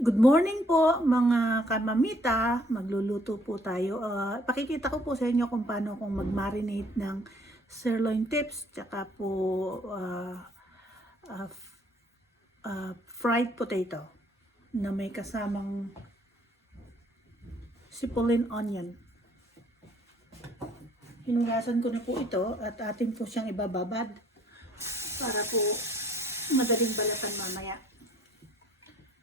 Good morning po mga kamamita, magluluto po tayo. Pakikita ko po sa inyo kung paano kung mag-marinate ng sirloin tips, tsaka po uh, fried potato na may kasamang sipulin onion. Hinugasan ko na po ito at atin po siyang ibababad para po madaling balatan mamaya.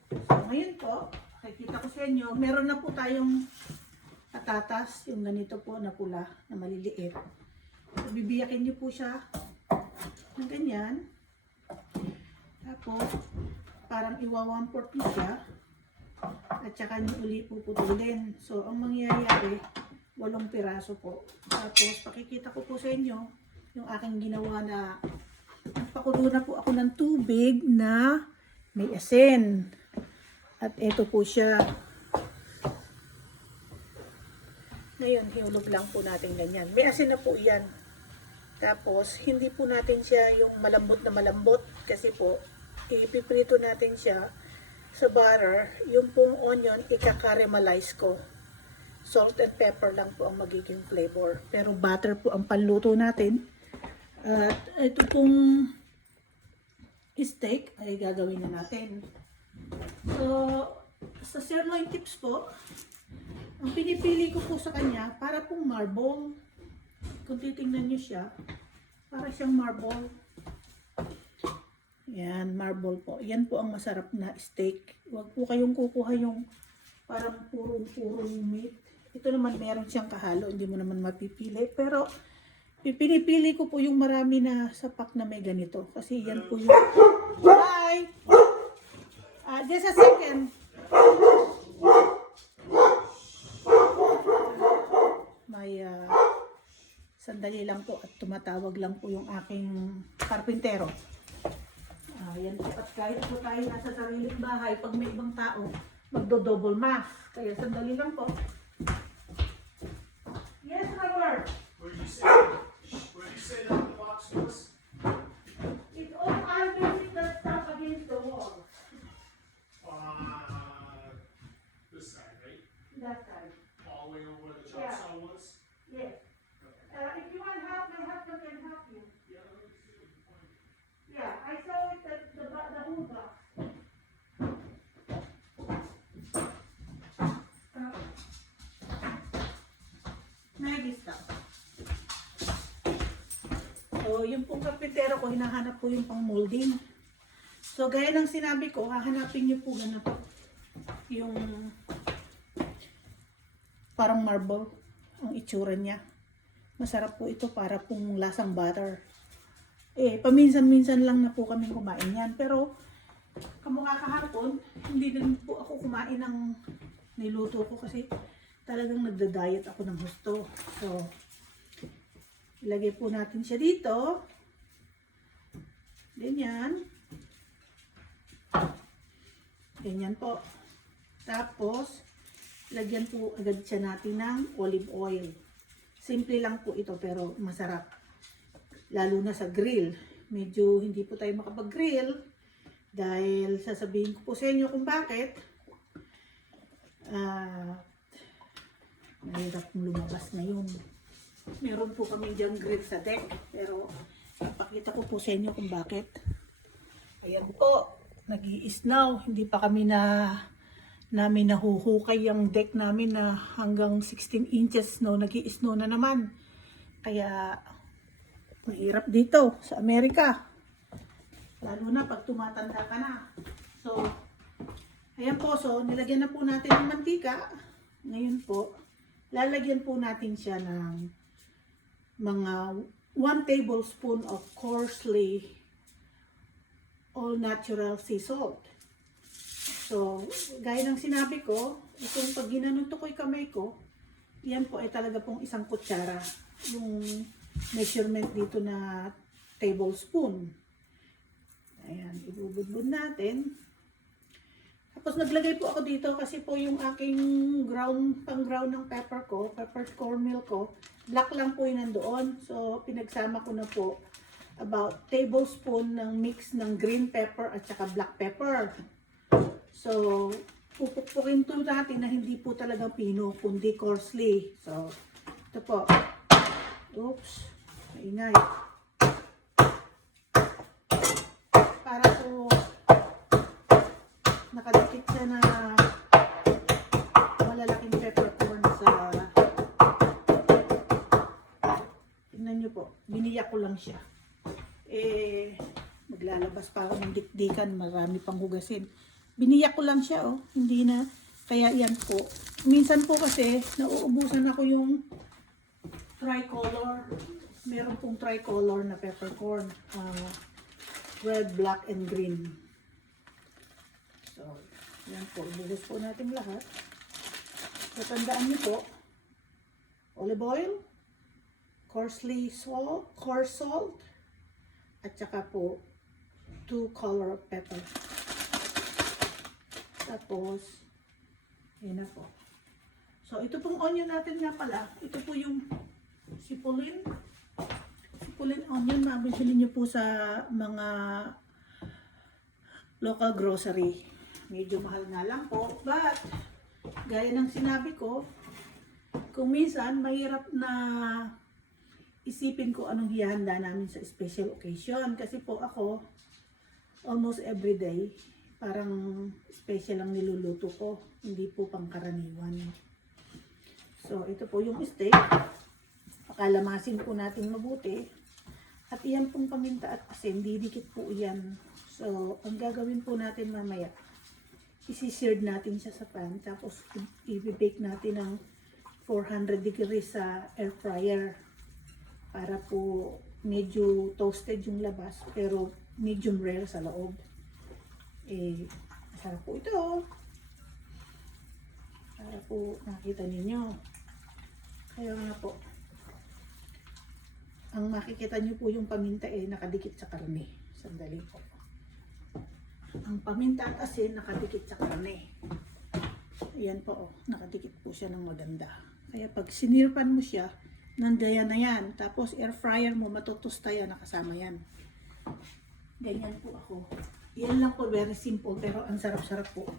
So, ngayon po, nakikita ko sa inyo, meron na po tayong patatas, yung ganito po na pula, na maliliit. So, bibiyakin niyo po siya ng ganyan. Tapos, parang iwa 1/4 niyo siya. At saka niyo uli puputulin. So, ang mangyayari, 8 piraso po. Tapos, pakikita ko po sa inyo, yung aking ginawa na, nagpakulo na po ako ng tubig na may asin. At ito po siya. Ngayon, hiulog lang po natin ganyan. May asin na po yan. Tapos, hindi po natin siya yung malambot na malambot. Kasi po, ipiprito natin siya sa butter. Yung pong onion, ika-caramelize ko. Salt and pepper lang po ang magiging flavor. Pero butter po ang panluto natin. At ito pong steak ay gagawin na natin. So, sa sirloin tips po, ang pinipili ko po sa kanya, para pong marble. Kung titingnan nyo siya, para siyang marble. Yan, marble po. Yan po ang masarap na steak. Huwag po kayong kukuha yung parang purong-purong meat. Ito naman meron siyang kahalo, hindi mo naman mapipili. Pero, pinipili ko po yung marami na sapak na may ganito. Kasi yan po yung... Bye! Just a second. May sandali lang po at tumatawag lang po yung aking karpintero. Yan po. At kahit po tayo nasa sariling bahay, pag may ibang tao, magdo-double mask. Kaya sandali lang po. Yes, Robert. Where do you say that the box was? It's all I'm facing that stuff against the wall. This side, right? That side. All the way over where the chop Yeah. saw was? Yes. If you want help, my husband can help you. Yeah, let me see what you point. Yeah, I saw it at the whole box. Nagista. So, yung pong karpintero ko, hinahanap po yung pang molding. So, gaya ng sinabi ko, hahanapin nyo po ganito. Yung parang marble ang itsura niya. Masarap po ito para pong lasang butter. Paminsan-minsan lang na po kami kumain yan. Pero, kamukha kahapon, hindi din po ako kumain ng niluto ko kasi talagang nagda-diet ako ng gusto. So, ilagay po natin siya dito. Ganyan. Ganyan po. Tapos, lagyan po agad siya natin ng olive oil. Simple lang po ito pero masarap. Lalo na sa grill. Medyo hindi po tayo makapag-grill dahil sasabihin ko po sa inyo kung bakit. Mahirap lumabas ngayon. Meron po kami dyan grill sa deck pero ipakita ko po sa inyo kung bakit. Ayan po. Nag-i-snow. Hindi pa kami namin nahuhukay yung deck namin na hanggang 16 inches snow. Nag-i-snow na naman. Kaya mahirap dito sa Amerika. Lalo na pag tumatanda ka na. So, ayan po. So, nilagyan na po natin ng mantika. Ngayon po, lalagyan po natin siya ng mga 1 tablespoon of coarsely all natural sea salt. So, gaya ng sinabi ko, itong pag ginanong ko yung kamay ko, yan po ay talaga pong 1 kutsara. Yung measurement dito na tablespoon. Ayan, ibubudbud natin. Tapos naglagay po ako dito kasi po yung aking pang-ground ng pepper cornmeal ko, black lang po yun nandoon. So, pinagsama ko na po about tablespoon ng mix ng green pepper at saka black pepper. So, pupukpukin to natin na hindi po talaga pino, kundi coarsely. So, ito po. Oops, maingay. Para po nakadikit siya na malalaking peppercorn sa... Tingnan nyo po, biniyak ko lang siya. Maglalabas pa ako ng dikdikan, marami pang hugasin. Biniyak ko lang siya, oh. Hindi na, kaya yan po. Minsan po kasi, nauubusan ako yung tricolor. Meron pong tricolor na peppercorn. Red, black, and green. So, yan po. Ibuhos po natin lahat. So, tandaan niyo po, olive oil, coarse salt, at saka po 2 color pepper. Tapos, yun na po. So, ito pong onion natin nga pala. Ito po yung sipulin. Sipulin onion. Mabili nyo po sa mga local grocery. Medyo mahal nga lang po. But, gaya ng sinabi ko, kung minsan, mahirap na isipin ko anong hihanda namin sa special occasion. Kasi po ako, almost every day, parang special ang niluluto ko. Hindi po pangkaraniwan. So, ito po yung steak. Pakalamasin po natin mabuti. At iyan pong paminta at asin, didikit po iyan. So, ang gagawin po natin mamaya, isi-seared natin siya sa pan. Tapos, i-bake natin ng 400 degrees sa air fryer. Para po medyo toasted yung labas, pero medium rare sa loob. Masarap po ito. Para po nakita ninyo. Kaya nga po, ang makikita nyo po yung paminta nakadikit sa karne. Sandali po. Ang paminta at asin nakadikit sa karne. Ayan po, nakadikit po siya ng maganda. Kaya pag sinirpan mo siya, nandiyan na yan. Tapos air fryer mo, matutusta yan, nakasama yan. Ganyan po ako. Yan lang po, very simple, pero ang sarap-sarap po.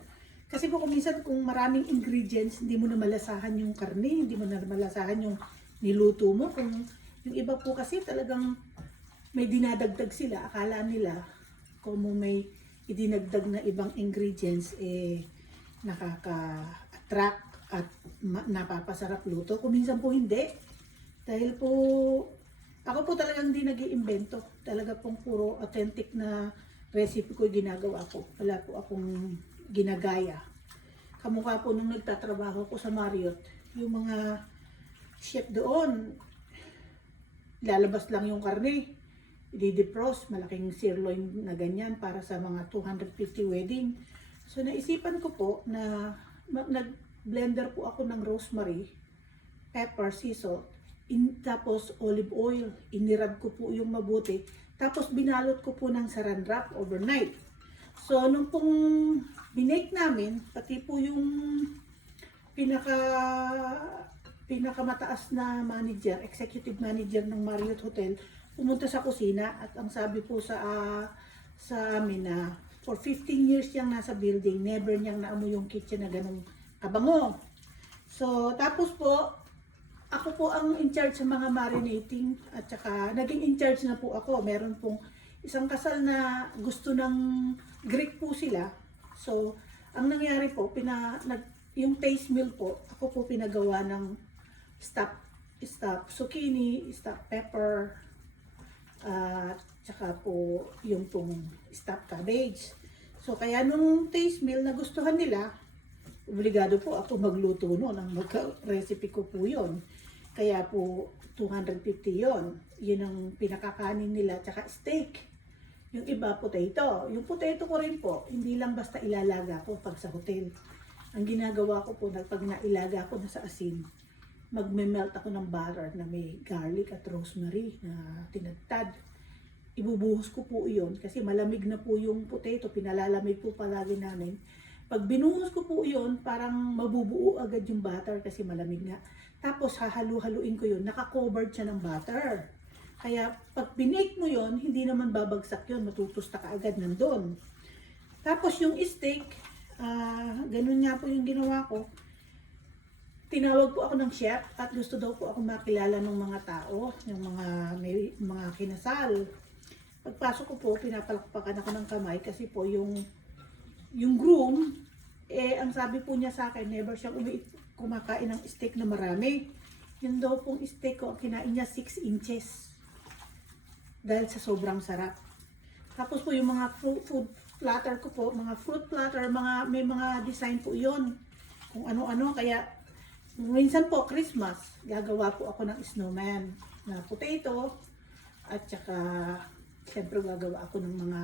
Kasi po kung minsan, kung maraming ingredients, hindi mo na malasahan yung karne, hindi mo na malasahan yung niluto mo. Kung yung iba po kasi talagang may dinadagdag sila, akala nila kung may idinagdag na ibang ingredients, nakaka-attract at napapasarap luto. Kung minsan po hindi. Dahil po, ako po talagang hindi nag-iimbento. Talaga pong puro authentic na recipe ko ginagawa ko. Wala po akong ginagaya. Kamukha po nung nagtatrabaho ko sa Marriott, yung mga chef doon, lalabas lang yung karne, i-defrost, malaking sirloin na ganyan para sa mga 250 wedding. So naisipan ko po na nag-blender po ako ng rosemary, pepper, sea salt, tapos olive oil, inirab ko po yung mabuti, tapos binalot ko po ng saran wrap overnight. So nung pong binake namin, pati po yung pinakamataas na manager, executive manager ng Marriott Hotel, pumunta sa kusina at ang sabi po sa amin na for 15 years siyang nasa building, never niyang naamoy yung kitchen na ganung kabango. So tapos po, ako po ang in charge sa mga marinating at saka naging in charge na po ako. Meron pong isang kasal na gusto ng Greek po sila. So, ang nangyari po, yung taste meal po, ako po pinagawa ng stuffed zucchini, stuffed pepper, tsaka po yung pong stuffed cabbage. So, kaya nung taste meal na gustuhan nila, obligado po ako magluto noon. Ang recipe ko po yun. Kaya po 250 yon. Yun ang pinakakanin nila. Tsaka steak. Yung iba potato. Yung potato ko rin po, hindi lang basta ilalaga ko pag sa hotel. Ang ginagawa ko po, pag nailaga ko na sa asin, magme-melt ako ng butter na may garlic at rosemary na tinadtad. Ibubuhos ko po yun kasi malamig na po yung potato. Pinalalamig po palagi namin. Pag binuhos ko po yun, parang mabubuo agad yung butter kasi malamig nga. Tapos hahalu-haluin ko yun, naka-covered siya ng butter. Kaya pag binake mo yun, hindi naman babagsak yun, matutusta ka agad nandun. Tapos yung steak, ganun nga po yung ginawa ko. Tinawag po ako ng chef at gusto daw po ako makilala ng mga tao, yung may mga kinasal. Pagpasok ko po, pinapalakpakan ako ng kamay kasi po yung groom, ang sabi po niya sa akin, never siya kumakain ng steak na marami. Yun daw pong steak ko, kinain niya 6 inches. Dahil sa sobrang sarap. Tapos po yung mga food platter ko po, mga fruit platter, may mga design po yun. Kung ano-ano, kaya minsan po, Christmas, gagawa po ako ng snowman na potato at saka siyempre gagawa ako ng mga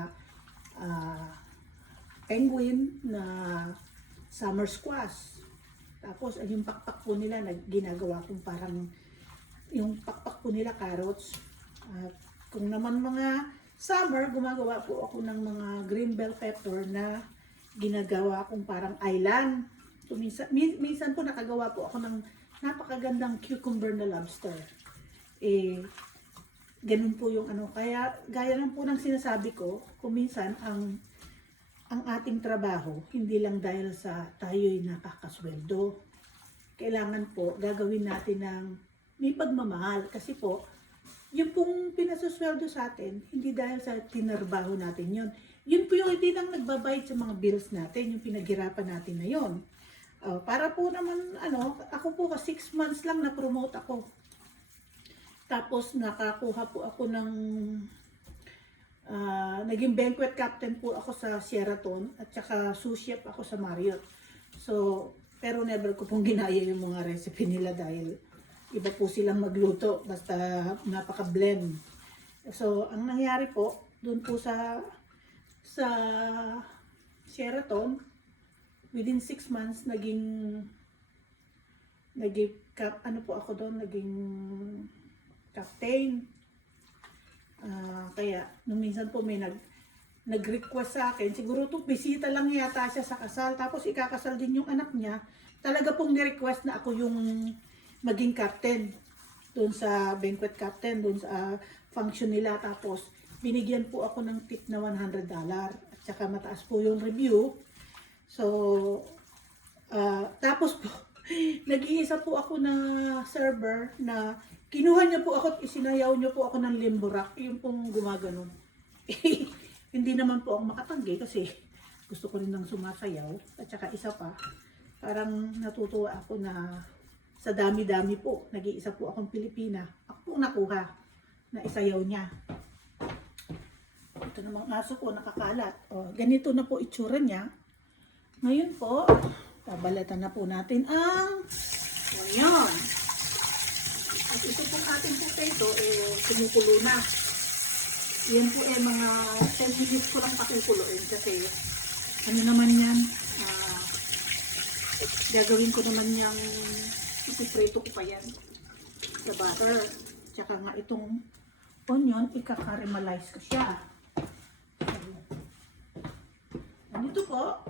penguin na summer squash. Tapos yung pakpak po nila, ginagawa kong parang yung pakpak po nila carrots. At kung naman mga summer, gumagawa po ako ng mga green bell pepper na ginagawa kong parang island. So, minsan po nakagawa po ako ng napakagandang cucumber na lobster. Ganun po yung ano. Kaya gaya lang po ng sinasabi ko, kung minsan ang ating trabaho, hindi lang dahil sa tayo'y nakakasweldo. Kailangan po gagawin natin ng may pagmamahal. Kasi po, yung pong pinasusweldo sa atin, hindi dahil sa tinarbaho natin yun. Yun po yung hindi lang nagbabayad sa mga bills natin, yung pinaghirapan natin na yun. Para po naman, ako po 6 months lang na-promote ako. Tapos nakakuha po ako ng, naging banquet captain po ako sa Sheraton at saka sous chef ako sa Marriott. So, pero never ko pong ginaya yung mga recipe nila dahil iba po silang magluto, basta napaka-blend. So, ang nangyari po, doon po sa Sheraton, within 6 months, naging captain. Kaya, nung minsan po may nag-request sa akin, siguro to bisita lang yata siya sa kasal, tapos ikakasal din yung anak niya, talaga pong ni-request na ako yung maging captain, doon sa banquet captain, doon sa function nila, tapos binigyan po ako ng tip na $100, at saka mataas po yung review. So, tapos po, nag-iisa po ako na server na kinuha niya po ako at isinayaw niya po ako ng limburak, yung pong gumaganon. Hindi naman po ako makatanggi kasi gusto ko rin ng sumasayaw. At saka isa pa, parang natutuwa ako na sa dami-dami po, nag-iisa po akong Pilipina. Ako po nakuha na isayaw niya. Ito namang aso ko, nakakalat. Ganito na po itsura niya. Ngayon po, babalatan na po natin ang onion. At ito pong ating potato, kumukulo na. Yan po mga 10 minutes ko lang pakukuluin kasi ano naman yan, gagawin ko naman yung ipiprito ko pa yan sa butter. Tsaka nga itong onion, ika-caramelize ko siya. Ganito po.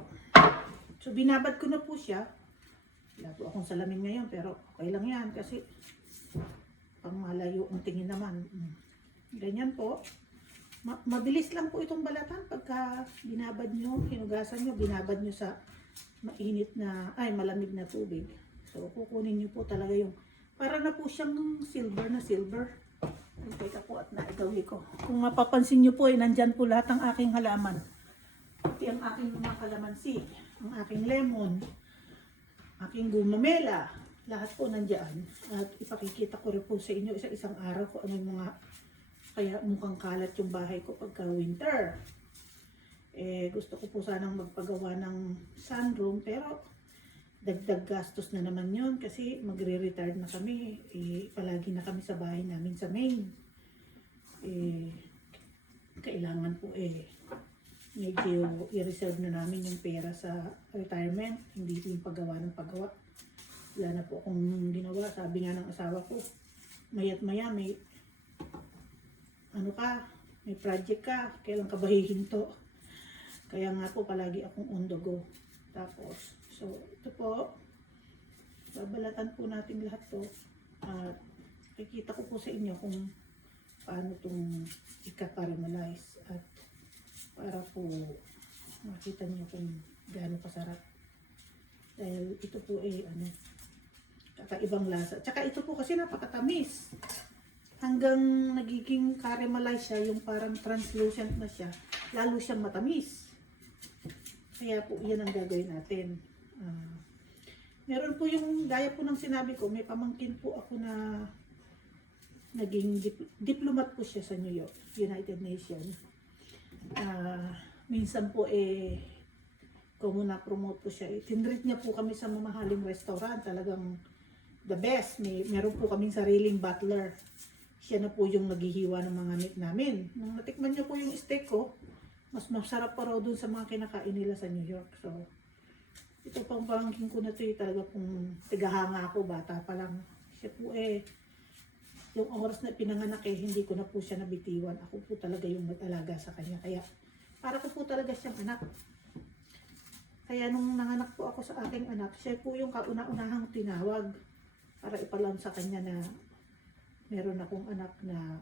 So, binabad ko na po siya. Wala po akong salamin ngayon, pero okay lang yan kasi pang malayo ang tingin naman. Ganyan po. Mabilis lang po itong balatan pagka binabad nyo, hinugasan nyo, binabad nyo sa malamig na tubig. So, kukunin nyo po talaga yung, para na po siyang silver na silver. Teka po at naigawi ko. Kung mapapansin nyo po, nandyan po lahat ng aking halaman. Pati ang aking mga kalamansi, ang aking lemon, aking gumamela, lahat po nandyan. At ipakikita ko rin po sa inyo isa-isang araw ko ano mga, kaya mukhang kalat yung bahay ko pagka winter. Gusto ko po sanang magpagawa ng sunroom, pero dagdag gastos na naman yun kasi magre-retire na kami. Palagi na kami sa bahay namin sa Maine. Kailangan po medyo i-reserve na namin yung pera sa retirement, hindi yung paggawa ng paggawa. Wala na po akong ginawa. Sabi nga ng asawa ko, maya't maya may may project ka, kailan ka ba hihinto? Kaya nga po palagi akong on the go. Tapos, so ito po, babalatan po natin lahat to. At kikita ko po sa inyo kung paano itong ika-caramelize at para po makita niyo kung gaano kasarap. Dahil ito po ano, kakaibang lasa. Tsaka ito po kasi napakatamis. Hanggang nagiging caramelize siya, yung parang translucent na siya, lalo siyang matamis. Kaya po yan ang gagawin natin. Meron po yung, gaya po ng sinabi ko, may pamangkin po ako na naging diplomat po siya sa New York, United Nations. Minsan po kung na-promote po siya, tinreat niya po kami sa mamahaling restaurant, talagang the best. Meron po kaming sariling butler. Siya na po yung naghihiwa ng mga meat namin. Nung natikman niya po yung steak ko, mas masarap pa raw dun sa mga kinakain nila sa New York. So, ito pang pamangkin ko na ito, talaga pong tigahanga ako, bata pa lang. Siya po yung oras na pinanganak hindi ko na po siya nabitiwan. Ako po talaga yung mag-alaga sa kanya. Kaya, para ko po talaga siyang anak. Kaya nung nanganak po ako sa aking anak, siya po yung kauna-unahang tinawag para ipalam sa kanya na meron akong anak na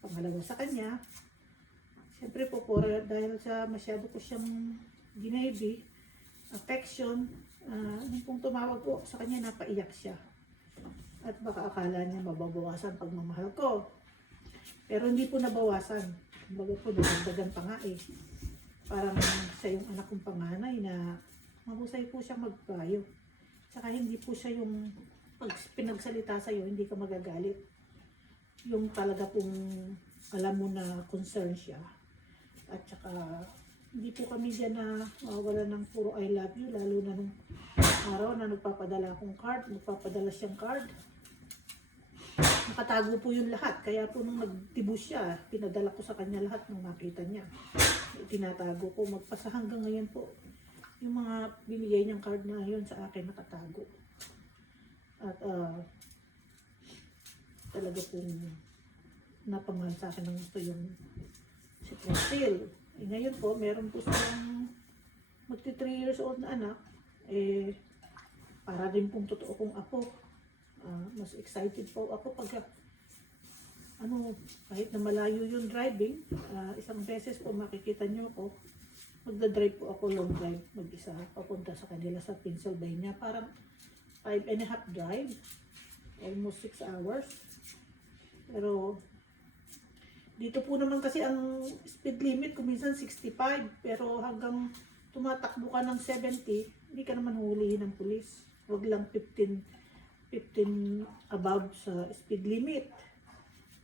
pangalawa sa kanya. Siyempre po, dahil sa masyado ko siyang ginaybi, affection, nung pong tumawag po sa kanya, napaiyak siya. At baka akala niya mababawasan pagmamahal ko. Pero hindi po nabawasan. Baga po, nagdagan pa nga Parang siya yung anak kong panganay na mahusay po siya magpayo. Saka hindi po siya yung pag pinagsalita sa'yo, hindi ka magagalit. Yung talaga pong alam mo na concern siya. At saka hindi po kami dyan na mawawala ng puro I love you, lalo na nung araw na nagpapadala akong card, nagpapadala siyang card. Nakatago po yung lahat, kaya po nung nagtibus siya, pinadala ko sa kanya lahat nung makita niya. Tinatago ko, magpasa hanggang ngayon po. Yung mga binigay niyang card na yun sa akin nakatago. At talaga pong napamahal sa akin ng gusto yung si Priscilla. Ngayon po, meron po silang magti 3 years old na anak. Para din pong totoo kong apo. Mas excited po ako pag kahit na malayo yung driving, isang beses po makikita nyo ako, magdadrive po ako long drive mag-isa, papunta sa kanila sa Pennsylvania. Parang 5.5 drive, almost 6 hours. Pero dito po naman kasi ang speed limit ko minsan 65, pero hanggang tumatakbo ka ng 70, hindi ka naman hulihin ng pulis. Huwag lang 15 above sa speed limit.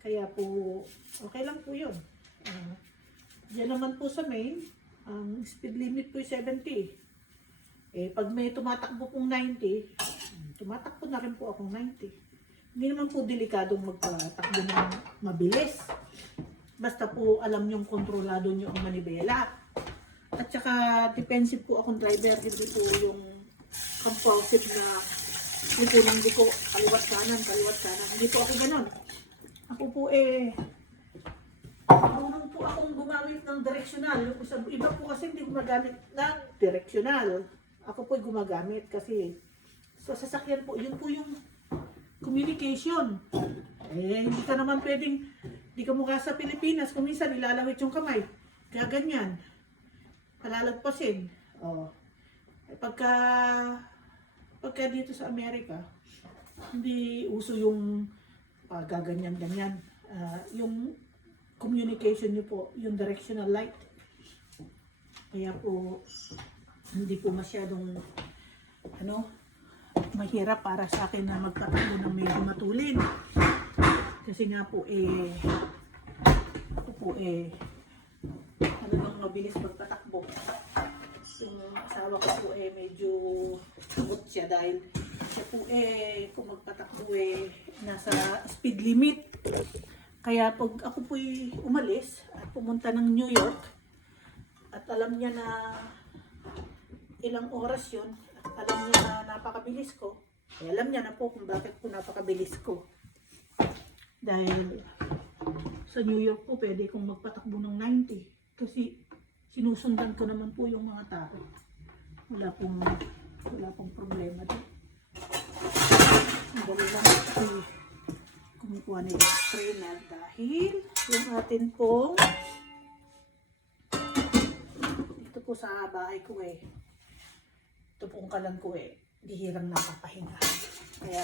Kaya po, okay lang po yun. Diyan naman po sa Maine, ang speed limit po ay 70. Pag may tumatakbo pong 90, tumatakbo na rin po akong 90. Hindi naman po delikadong magpatakbo ng mabilis. Basta po alam nyong kontrolado nyo ang manibela. At saka defensive po akong driver, hindi po yung compulsive na liko, kaliwat kanan. Hindi po ako ganon. Ako po marunong po akong gumamit ng directional. Yung iba po kasi hindi gumagamit ng directional. Ako po gumagamit kasi sa sasakyan po, yun po yung communication. Hindi ka naman pwedeng, hindi ka mukha sa Pilipinas, kung minsan nilalawit yung kamay. Kaya ganyan. Palalagpasin. Pagka dito sa Amerika, hindi uso yung gaganyan-ganyan. Yung communication nyo po, yung directional light. Kaya po, hindi po masyadong, mahirap para sa akin na magpatakbo ng medyo matulin. Kasi nga po, ako po, talagang mabilis magpatakbo. Yung asawa ko po, medyo takot siya dahil siya po, kung magpatakbo, nasa speed limit. Kaya pag ako po umalis at pumunta ng New York, at alam niya na ilang oras yun, at alam niya na napakabilis ko, alam niya na po kung bakit po napakabilis ko. Dahil sa New York po, pwede kong magpatakbo ng 90. Kasi sinusundan ko naman po yung mga tao. Wala pong problema din. Ang dali lang kasi kumukuha na yung trainer dahil yung atin pong dito po sa bahay ko ito pong kalan ko bihirang napapahinga. Kaya,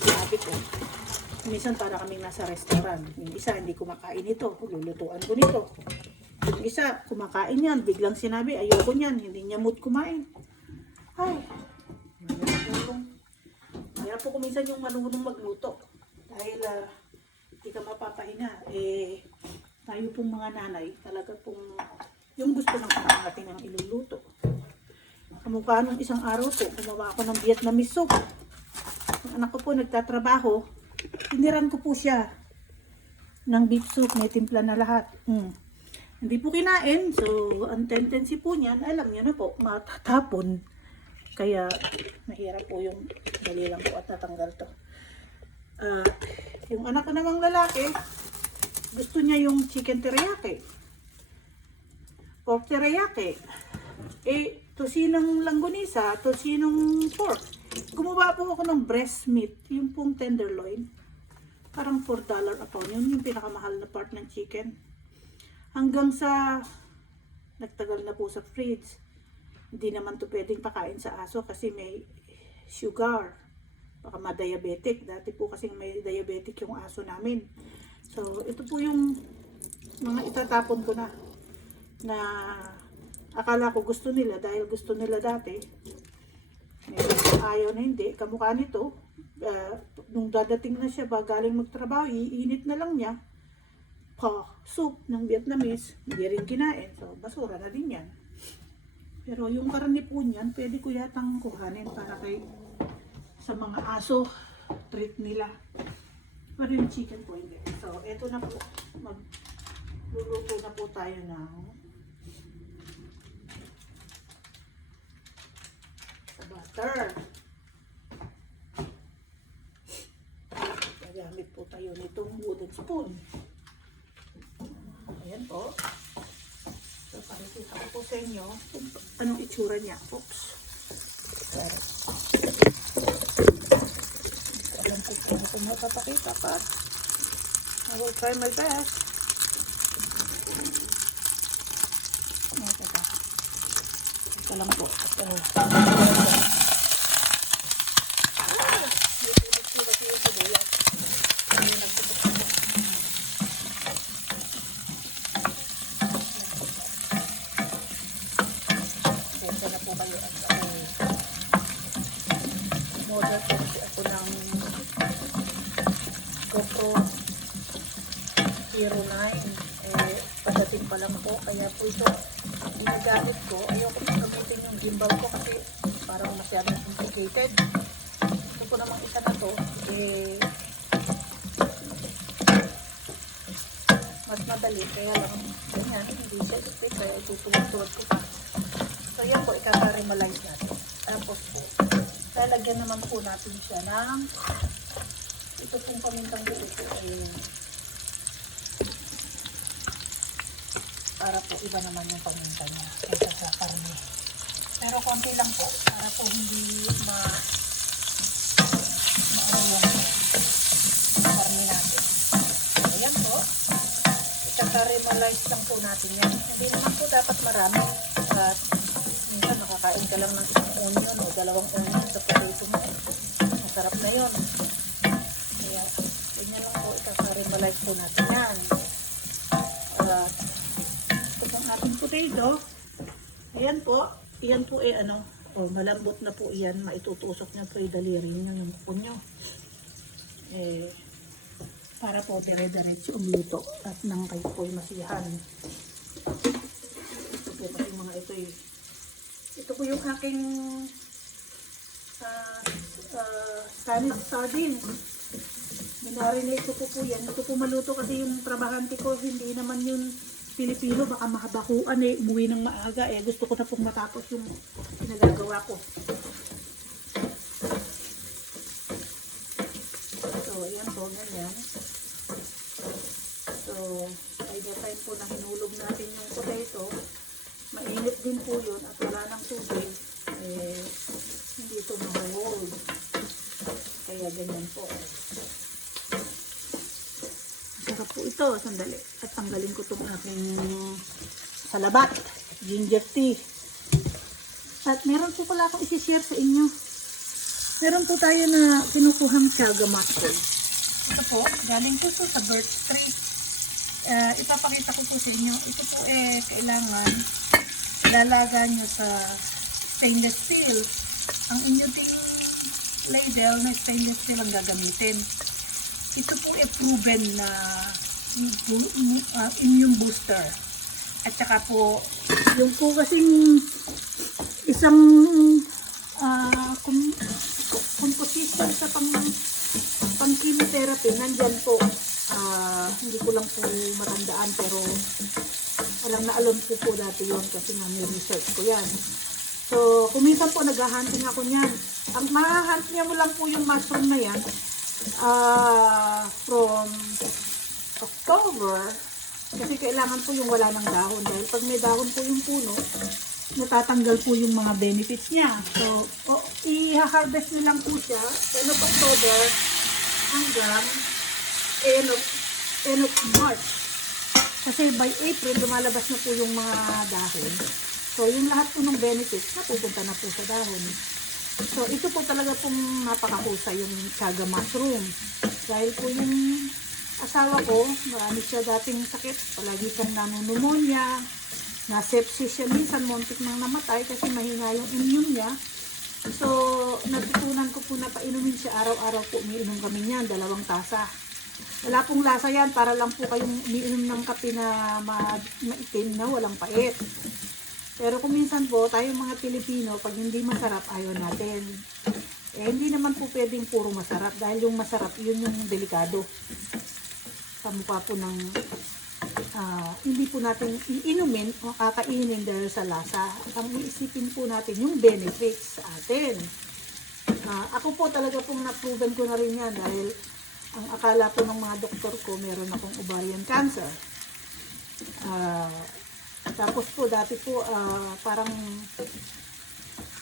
sabi ko, minsan para kaming nasa restaurant. Yung isa, hindi kumakain ito. Lulutuan ko nito. Yung isa, kumakain yan. Biglang sinabi, ayoko niyan. Hindi niya mood kumain. Ay, kaya po kuminsan yung marunong magluto. Dahil hindi ka mapapahinga. Tayo pong mga nanay, talaga pong yung gusto ng pangangati ng iluluto. Kamukha nung isang araw po, gumawa ako ng Vietnamese soup. Yung anak ko po nagtatrabaho, tiniran ko po siya ng beef soup, may timpla na lahat. Hindi po kinain, so ang tendency po niyan, alam niyo na po, matatapon. Kaya mahirap po yung dali lang po at natanggal to. Yung anak ko namang lalaki, gusto niya yung chicken teriyaki, pork teriyaki, tosinong langgonisa, tosinong pork. Gumawa po ako ng breast meat, yung pong tenderloin. Parang $4 a pound. Yun yung pinakamahal na part ng chicken. Hanggang sa nagtagal na po sa fridge. Hindi naman to pwedeng pakain sa aso kasi may sugar. Baka ma-diabetic. Dati po kasi may diabetic yung aso namin. So, ito po yung mga itatapon ko na akala ko gusto nila dahil gusto nila dati. Ayaw na hindi. Kamukha nito, nung dadating na siya galing magtrabaho, iinit na lang niya. Soup ng Vietnamese, hindi rin kinain. So, basura na din yan. Pero yung karne po niyan, pwede ko yatang kuhanin para sa mga aso, treat nila. Pero yung chicken po hindi. So, eto na po. Magluluto na po tayo ng butter. Gagamit po tayo nitong wooden spoon. Ayan po. So, pakikita ko po sa inyo kung anong itsura niya. Oops. Alam ko po na kung mapapakita pa. I will try my best. Ito lang po. Model kasi ako ng GoPro Hero 9. Padating pa lang po. Kaya po ito ginagamit ko. Ayoko gamitin yung gimbal ko kasi parang masyadong complicated. Ito po namang isa na to. Mas madali. Kaya lang ganyan. Hindi siya split. Kaya tutulad ko pa. So yan po. Ika-caramelize natin. Tapos po. Lalagyan naman po natin siya ng ito pong pamintang buo po para po iba naman yung paminta niya kaysa sa karne. Pero konti lang po para po hindi yung karne natin. Ayan po. Ika-caramelize lang po natin yan. Hindi naman po dapat marami at minsan makakain ka lang ng isang onion o dalawang onion sa potato mo. Masarap na yun. Kaya, ganyan lang po, ika-caramelize po natin yan. Ito pong ating potato. Ayan po. Iyan po malambot na po iyan. Maitutusok niya po yung daliri niyo, yung kuko niyo. Para po dire-diretso umluto at nang kayo po masiyahan. Ito po kasi mga ito ito po yung aking Spanish sardine. Minarinate ko po yan. Ito po maluto kasi yung trabahante ko, hindi naman yung Pilipino. Baka mahabakuan umuwi ng maaga gusto ko na pong matapos yung pinagagawa ko. So, ayan po, ganyan. So, by the time po na hinulog natin yung potato, mainit din po yun at wala ng tubig, hindi ito ma-hold. Kaya ganyan po. Masarap po ito. Sandali. At tanggalin ko itong aking salabat. Ginger tea. At meron po pala akong isi-share sa inyo. Meron po tayo na kinukuhang chaga mushroom. Ito po, galing po sa birch tree. Ipapakita ko po sa inyo. Ito po kailangan lalaga nyo sa stainless steel. Ang inyong ladle na stainless steel ang gagamitin. Ito po proven na immune booster. At saka po, yung po kasing isang composition sa pang chemotherapy, nandyan po. Hindi ko lang po matandaan, pero alam na alam ko po dati yun kasi nga may research ko yan. So, kuminsan po naghahunting ako niyan. Ang mahahunt niya mo lang po yung mushroom na yan from October, kasi kailangan po yung wala ng dahon. Dahil pag may dahon po yung puno, natatanggal po yung mga benefits niya. So, i-harvest nyo lang po siya end of October hanggang end of March. Kasi by April, lumalabas na po yung mga dahon. So, yung lahat po ng benefits, napupunta na po sa dahon. So, ito po talaga pong napakahusay yung chaga mushroom. Dahil po yung asawa ko, marami siya dating sakit. Palagi siyang nanunumunya, na sepsis siya. Minsan, muntik nang namatay kasi mahina yung immune niya. So, natutunan ko po na painumin siya araw-araw po. Umiinom kami niyan, 2 tasa. Wala pong lasa yan, para lang po kayong umiinom ng kape na maitim na walang pait. Pero kung minsan po, tayong mga Pilipino, pag hindi masarap, ayaw natin. Hindi naman po pwedeng puro masarap, dahil yung masarap, yun yung delikado. Sa mukha po ng hindi po natin iinumin o kakainin dahil sa lasa. Ang iisipin po natin yung benefits sa atin. Ako po talaga pong na-proven ko na rin yan dahil ang akala po ng mga doktor ko, meron akong ovarian cancer. Tapos po, dati po, parang,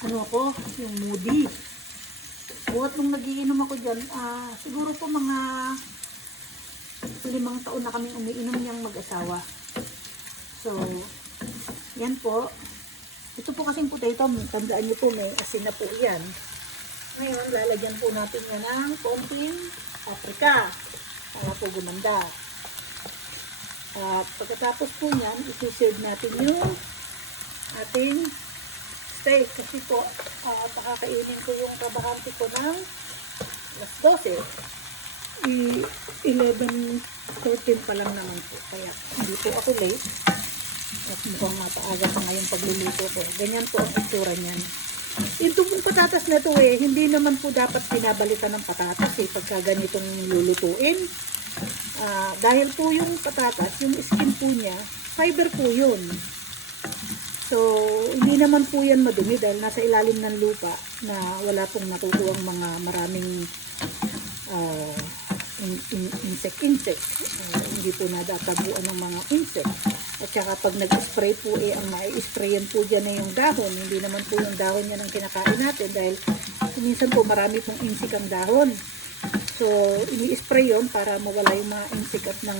yung moody. Buhat nung nagiinom ako dyan, siguro po mga 5 taon na kaming umiinom niyang mag-asawa. So, yan po. Ito po kasing potato, tandaan niyo po, may asin na po yan. Ngayon, lalagyan po natin yan ng konting paprika para po gumanda. At pagkatapos po yan, isi-serve natin yung ating steak. Kasi po, pakakainin ko yung trabahante ko ng alas 12. 11:13 pa lang naman po. Kaya hindi po ako late. At mukhang mapaaga pa ngayong pagluluto ko. Ganyan po ang itsura niyan. Ito pong patatas na to hindi naman po dapat pinabalitan ng patatas pagka ganitong lulutuin. Dahil po yung patatas, yung skin po niya, fiber po yun. So, hindi naman po yan madumi dahil nasa ilalim ng lupa na wala pong natutuwang mga maraming insect. Hindi po nadatabuan ng mga insect. At saka pag nag-spray po ang mai-sprayan po dyan na yung dahon. Hindi naman po yung dahon yan ang kinakain natin dahil minsan po marami pong insect ang dahon. So, ini-spray yun para mawala yung mga insect at nang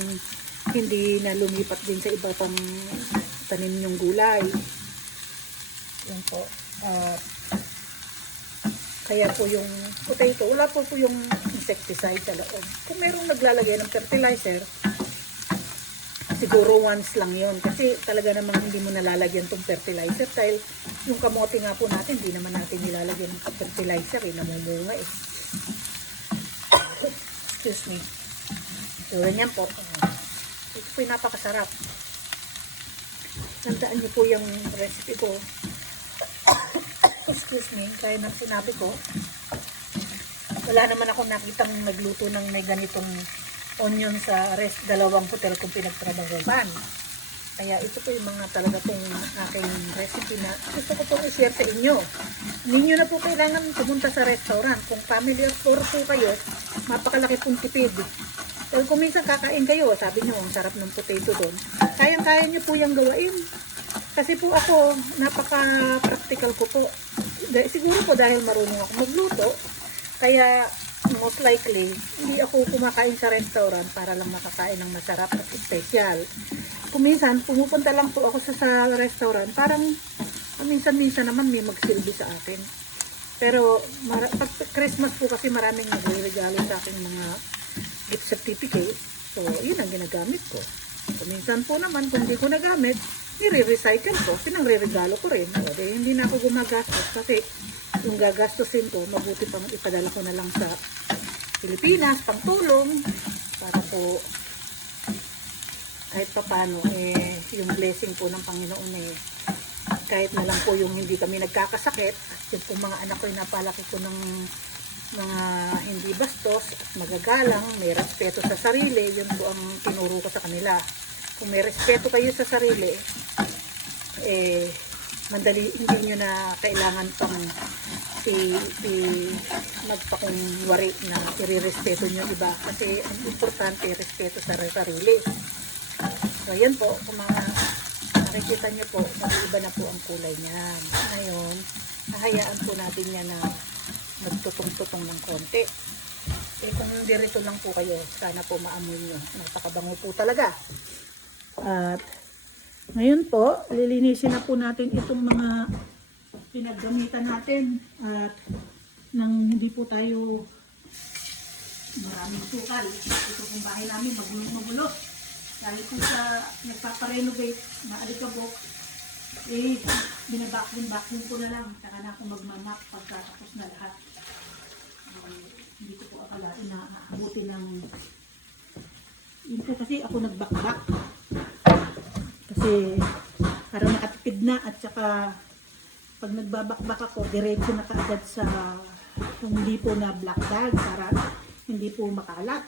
hindi na lumipat din sa iba pang tanim yung gulay. Yan po. Kaya po yung potato, wala po yung insecticide sa loob. Kung mayroong naglalagay ng fertilizer, siguro once lang yun. Kasi talaga namang hindi mo nalalagyan tong fertilizer dahil yung kamote nga po natin, hindi naman natin nilalagyan ng fertilizer, namumunga Excuse me. So, ganyan po. Ito po yung napakasarap. Tandaan niyo po yung recipe ko. Excuse me, kaya nang sinabi ko, wala naman ako nakitang nagluto ng may ganitong onion sa dalawang hotel kung pinagtrabahuan. Kaya ito po yung mga talaga pong aking recipe na gusto ko pong i-share sa inyo. Hindi nyo na po kailangan pumunta sa restaurant. Kung family of 4 po kayo, mapakalaki pong tipid. Dahil kung minsan kakain kayo, sabi nyo, ang sarap ng potato doon. Kayang-kaya nyo po yung gawain. Kasi po ako, napaka-practical ko po. Siguro po dahil marunong ako magluto, kaya most likely, hindi ako kumakain sa restaurant para lang makakain ng masarap at special. Kung minsan, pumupunta lang po ako sa restaurant, parang Minsan-minsan naman may magsilbi sa akin. Pero pag Christmas po kasi maraming nagre-regalo sa akin mga gift certificate. So, yun ang ginagamit ko. So, minsan po naman, kung hindi ko nagamit, nire-recycle ko, pinangre-regalo ko rin. O, di, hindi na ako gumagastos kasi yung gagastusin ko, mabuti pang ipadala ko na lang sa Pilipinas, pang tulong, para po kahit pa paano, yung blessing po ng Panginoon kahit na lang po yung hindi kami nagkakasakit, at yung po mga anak ko napalaki ko ng mga hindi bastos at magagalang, may respeto sa sarili, yun po ang tinuro ko sa kanila. Kung may respeto kayo sa sarili, mandali, hindi nyo na kailangan pang magpakunwari na i-respeto nyo iba. Kasi ang importante, respeto sa sarili. So, yan po, kung mga nakikita nyo po, mag-iba na po ang kulay niyan. Ngayon, hahayaan po natin yan na magtutong-tutong ng konti. Kung dirito lang po kayo, sana po maamoy nyo. Napakabango po talaga. At ngayon po, lilinisin na po natin itong mga pinaggamitan natin. At nang hindi po tayo maraming sukal. Ito pong bahay namin, magulong-magulot. Dahil po sa nagpaparenovate na alikabok, binabackroom ko na lang. Saka na ako magmamak pagkatapos na lahat. Hindi ko po akalain na aabuti ng... Yun po kasi ako nagbakbak. Kasi para makatipid na at saka pag nagbabakbak ako, diretso na kaagad sa hindi po na black bag para hindi po makalat.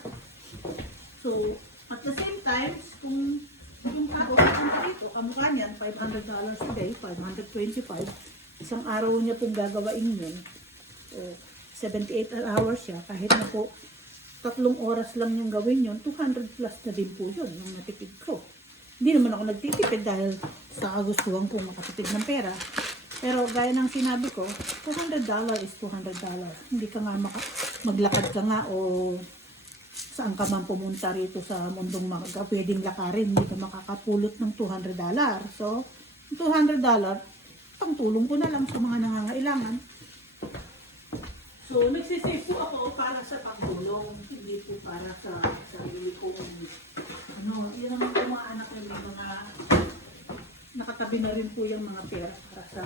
So, at the same time, kung yung tao na dito, kamukha niyan, $500 a day, 525, isang araw niya pong gagawain yun. So, 78 hours siya, kahit na po 3 oras lang yung gawin yun, 200 plus na din po yun, yung natipid ko. Hindi naman ako nagtitipid dahil sa kagustuhan ko makatipid ng pera. Pero gaya ng sinabi ko, $200 is $200. Hindi ka nga maglakad ka nga o saan ka man pumunta rito sa mundong pwedeng lakarin, hindi ka makakapulot ng $200. So, $200, pangtulong ko na lang sa mga nangangailangan. So, nagsisave po ako para sa pagtulong, hindi po para sa sarili ko. Yun ang mga anak ko, yung mga nakatabi na rin po yung mga pera para sa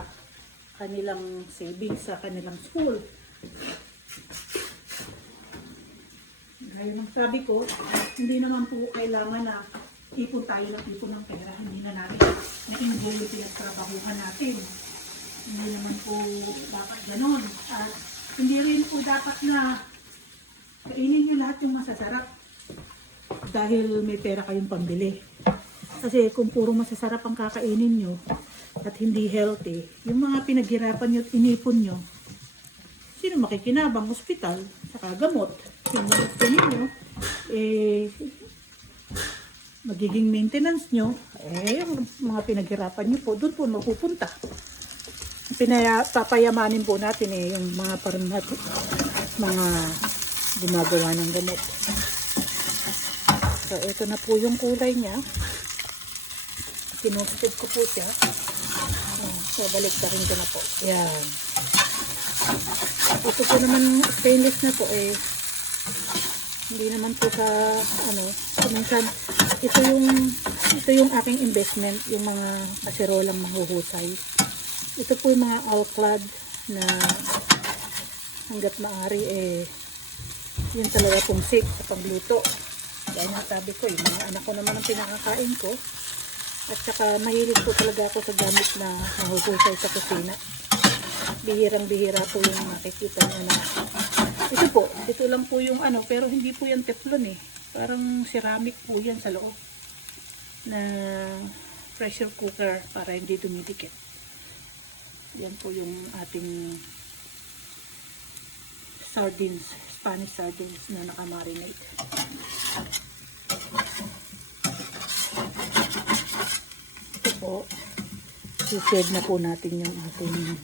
kanilang savings, sa kanilang school. Gaya ng sabi ko, hindi naman po kailangan na ipon tayo ng pera. Hindi na natin na-enjoy yung pinagtrabahuhan natin. Hindi naman po dapat ganon. At hindi rin po dapat na kainin nyo lahat yung masasarap dahil may pera kayong pambili. Kasi kung puro masasarap ang kakainin nyo at hindi healthy, yung mga pinaghirapan nyo at inipon nyo, sino makikinabang? Hospital, saka gamot. Yung gusto nyo, magiging maintenance nyo, yung mga pinaghirapan nyo po, doon po mapupunta. Papayamanin po natin yung mga mga gumagawa ng gamot. So, ito na po yung kulay niya. Kinusted ko po siya. So, balik ka rin ko na po. Yan. Ito po naman stainless na po hindi naman po sa minsan ito yung aking investment, yung mga kaserolang mahuhusay. Ito po yung mga alclad na hanggat maaari yun talaga pong safe sa pagluto. Dahil nasabi ko, yung mga anak ko naman ang pinakakain ko. At saka mahilig po talaga ako sa gamit na mahuhusay sa kusina. Bihirang-bihira po yung makikita nyo na ito lang po yung pero hindi po yan teflon parang ceramic po yan sa loob na pressure cooker para hindi dumidikit. Yan po yung ating sardines, Spanish sardines na nakamarinate. Ito po, susunod na po natin yung ating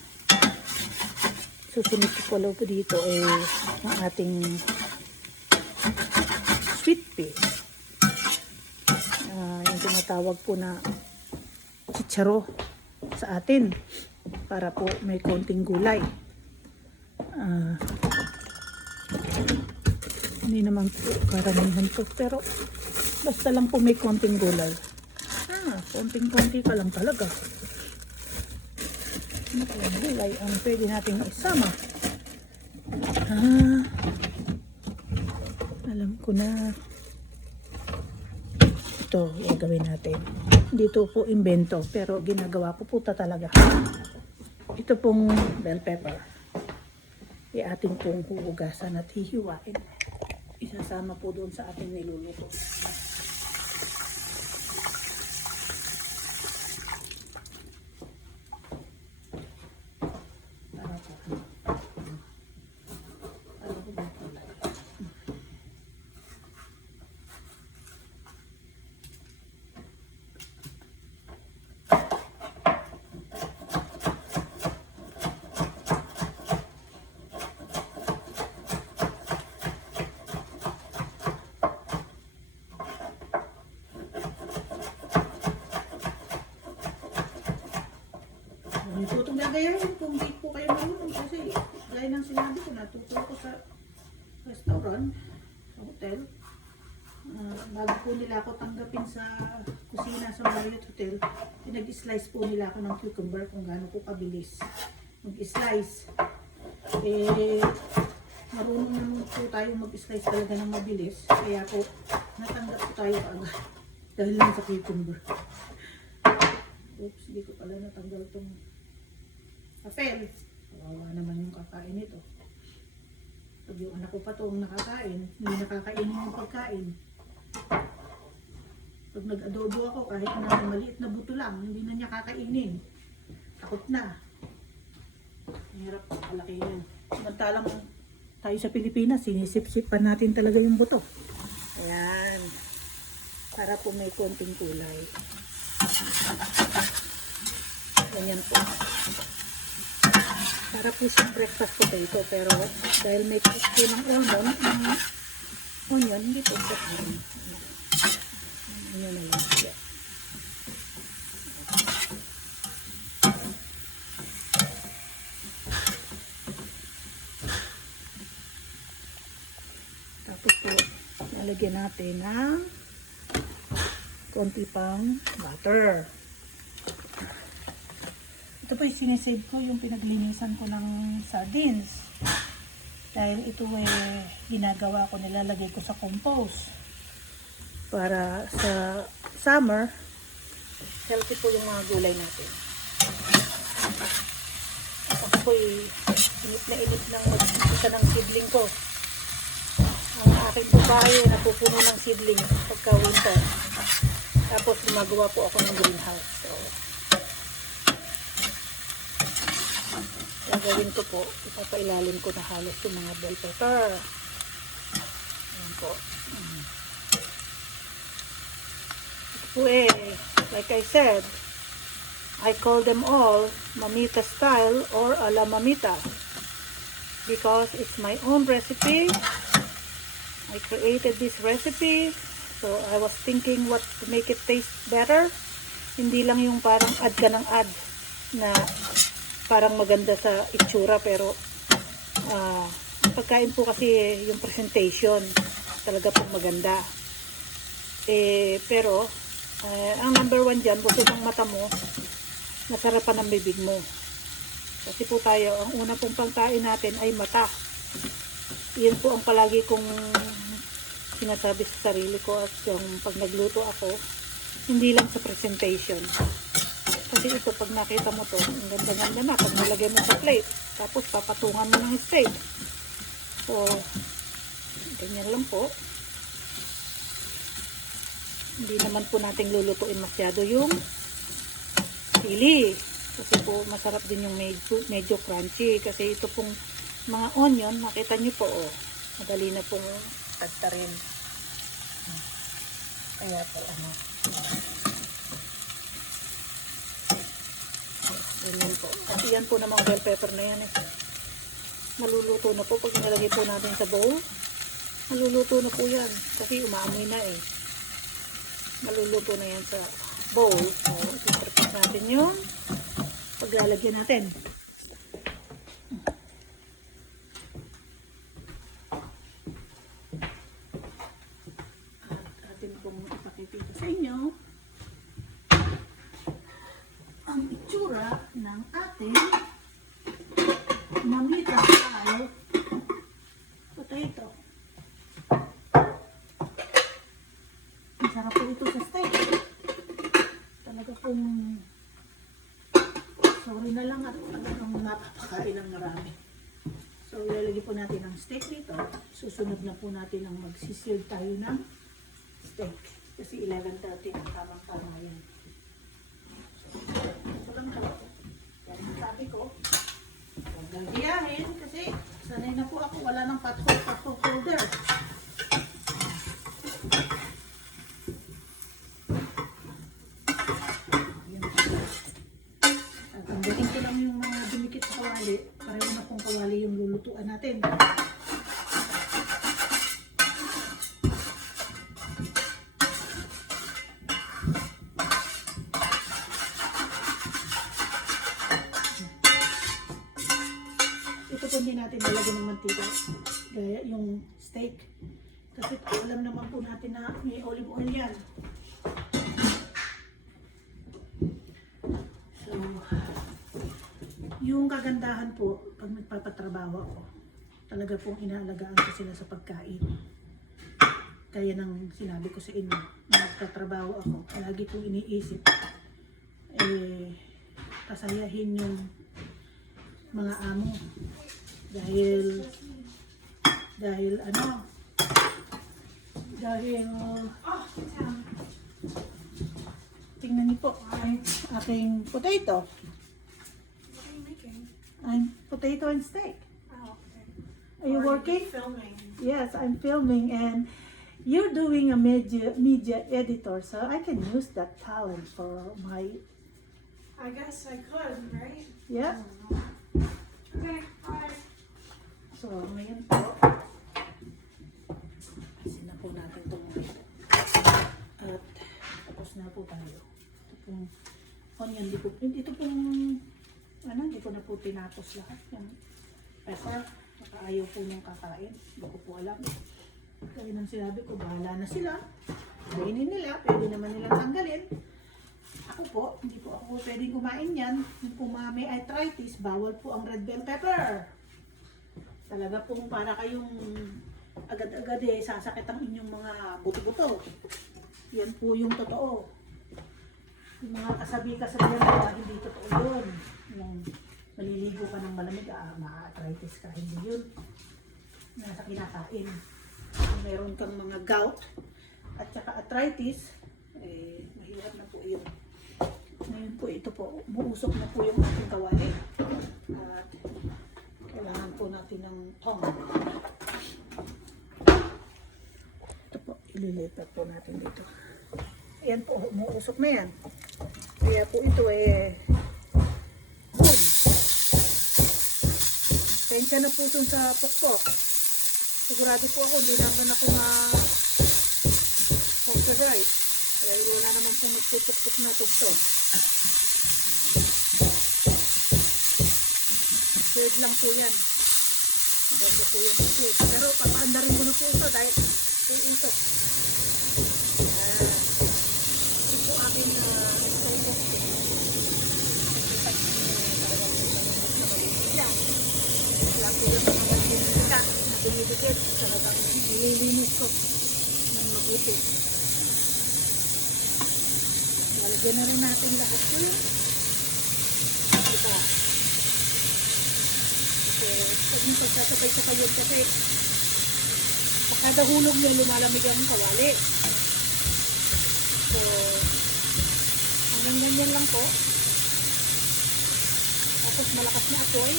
susunod ko po dito ang ating sweet pea. Yung tinatawag po na chicharo sa atin. para po may konting gulay. Ah, hindi naman po karamihan po, pero basta lang po may konting gulay. Konting-konti ka lang talaga. Ano kayang gulay ang pwede natin isama? Alam ko na. Ito, gagawin natin. Dito po imbento, pero ginagawa ko po talaga. Ito pong bell pepper. Ating pong huhugasan at hihiwain. Isasama po doon sa ating niluluto. Ito itong gagayahin kung hindi po kayo marunong kasi gaya ng sinabi ko, natuto ko sa restaurant, sa hotel. Bago po nila ako tanggapin sa kusina sa Marriott Hotel, pinag-slice po nila ako ng cucumber kung gaano po kabilis mag-slice. Marunong naman po tayo mag-slice talaga ng mabilis, kaya po natanggap po tayo kaagad dahil lang sa cucumber. Oops, hindi ko pala natanggal itong papel. Kawawa naman yung kakain nito. Pag yung anak ko pa itong nakakain, hindi nakakainin yung pagkain. Pag nag-adobo ako, kahit na maliit na buto lang, hindi na niya kakainin. Takot na. Mahirap kalaki yan. Samantalang tayo sa Pilipinas, sinisip-sip pa natin talaga yung buto. Ayan. Para po may konting kulay. Ganyan po. Para po sa breakfast potato, pero dahil may crispy ng onion, hindi po sa onion. Onion na lang siya. Tapos po, nalagyan natin ng konti pang butter. Ito po yung sinisave ko, yung pinaglinisan ko ng sardines. Dahil ito ginagawa ko, nilalagay ko sa compost. Para sa summer, healthy po yung mga gulay natin. Ako po init na init ng mag-isa ng seedling ko. Ang aking bahay napupuno ng seedling pagka winter. Tapos gumagawa po ako ng greenhouse. So, gagawin ko po, ipapailalim ko na halos yung mga bell pepper. Ayan po. Ito po like I said, I call them all mamita style or a la mamita because it's my own recipe. I created this recipe, so I was thinking what to make it taste better. Hindi lang yung parang add ka ng add na parang maganda sa itsura, pero pagkain po kasi yung presentation talaga po maganda. Pero ang number one dyan, busog ang mata mo, nasarapan ang bibig mo. Kasi po tayo, ang una pong pangkain natin ay mata. Iyan po ang palagi kong sinasabi sa sarili ko at yung pag nagluto ako, hindi lang sa presentation. Kasi ito, pag nakita mo to, ang ganda-ganda na. Pag nalagay mo sa plate, tapos papatungan mo ng steak. So, ganyan lang po. Hindi naman po natin lulutuin masyado yung sili. Kasi po, masarap din yung medyo crunchy. Kasi ito pong mga onion, makita nyo po, madali na pong tagtarin. Kaya po, ganyan po. Kasi yan po na mga bell pepper na yan maluluto na po. Pag nilagay po natin sa bowl, maluluto na po yan. Kasi umaamoy na maluluto na yan sa bowl. So, i-prepare natin yung paglalagyan natin. At atin pong ipakikita sa inyo ang itsura ng ating mamita style potato. Masarap po ito sa steak. Talaga pong sorry na lang at talagang napapakain ng marami. So ilalagay po natin ang steak dito. Susunod na po natin ang magsisil tayo ng steak. Kasi 11:30 ang tamang-tama yan. So, ito lang po. Yan ang sabi ko. Huwag gagayahin kasi sanay na po ako. Wala ng pathole holder. Tanggalin ko lang yung mga dumikit sa kawali. Pareho na pong kawali yung lulutuan natin. Ito po hindi natin lalagyan ng mantika. Gaya yung steak. Kasi alam naman po natin na may olive oil yan. So, yung kagandahan po, pag nagpapatrabaho ako, talaga pong inaalagaan ko sila sa pagkain. Kaya nang sinabi ko sa inyo, na nagtatrabaho ako, lagi kong iniisip, pasayahin yung mga amo. Dahil tingnan niyo po, ay aking potato. What are you making? I'm potato and steak. Oh, okay. Are you working? Filming. Yes, I'm filming and you're doing a media editor, so I can use that talent for my, I guess I could, right? yeah. Okay, bye. So, ngayon po, asin na po natin itong at tapos na po tayo. Ito pong onion, ito pong hindi ko na po tinapos lahat. Yung pepper, baka ayaw po nung kakain. Hindi ko po alam. Kaya nang sinabi ko, bahala na sila. Kainin nila, pwede naman nilang tanggalin. Ako po, hindi po ako pwedeng kumain yan. Yung po mga may arthritis, bawal po ang red bell pepper. Talaga pong para kayong agad-agad sasakit ang inyong mga buto-buto. Yan po yung totoo. Yung mga kasabi-kasabihan nila, hindi totoo yun. Yung maliligo ka ng malamig, ma-arthritis ka, hindi yun. Nasa kinakain. Kung meron kang mga gout at saka arthritis, mahirap na po yun. Ngayon po, ito po, umuusok na po yung ating kawali. At kailangan po natin ng tong. Ito po, ililipat po natin dito. Ayan po, umuusok na yan. Kaya po ito boom. Tensya na po dun sa pokpok. Sigurado po ako, hindi naman ako copyright. Kaya wala naman pong nagtutok-tok na tugtog. Shade lang po yan. Maganda po yan. Pero papaandarin ko na po ito dahil iusok. Ito po aking excited. Wala po yung mga mantika na binibigit. Talagang nililinis ko ng mabuti. Lalagyan na rin natin lahat yun. Ito. Pag yung pagsasabay-sabay yun kasi sa kada hulog niya lumalamig ang kawali. So, hanggang ganyan lang po. Tapos malakas na apoy.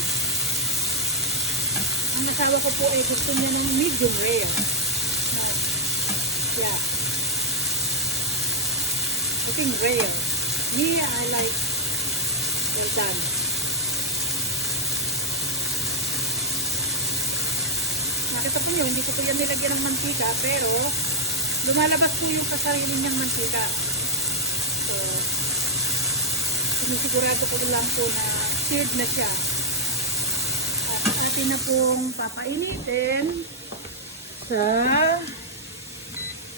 Ang nasawa ko po gusto niya ng medium rare. Yeah. Looking rare. Me, I like well done. Nakita po nyo, hindi ko po yan nilagyan ng mantika, pero lumalabas po yung kasarili niyang mantika. So, sinisigurado ko lang po na seared na siya. At atin na pong papainitin sa